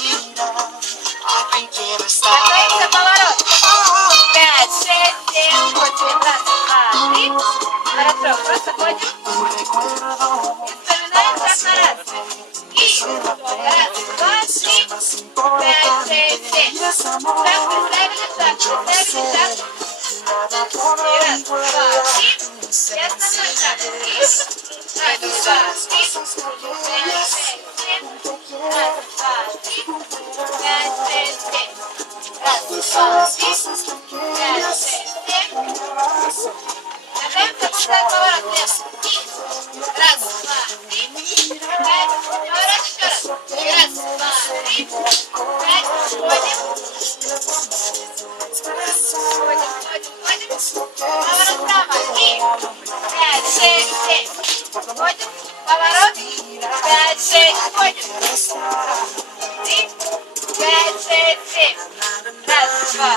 ходим. Готовимся, поворот. 5, 6, 7, 8. Раз, два, три. Хорошо, просто ходим. И вспоминаем как на раз. И раз, два, три, 5, 6, 7. Шаг представили, шаг представили, шаг. И раз, два, три. И основной шаг. И раз, два, три, 5, 6, 7. Раз, два, три, 5, 6, 7. Раз, два, три, 5, 6, 7. Готовимся, пускай поворот лево. И раз, два, три, 5. Поворот еще раз. И раз, два, три, 5. Ходим. Ходим. Поворот прямо. И 5, 6, 7. Ходим. Поворот. 5, 6. Ходим.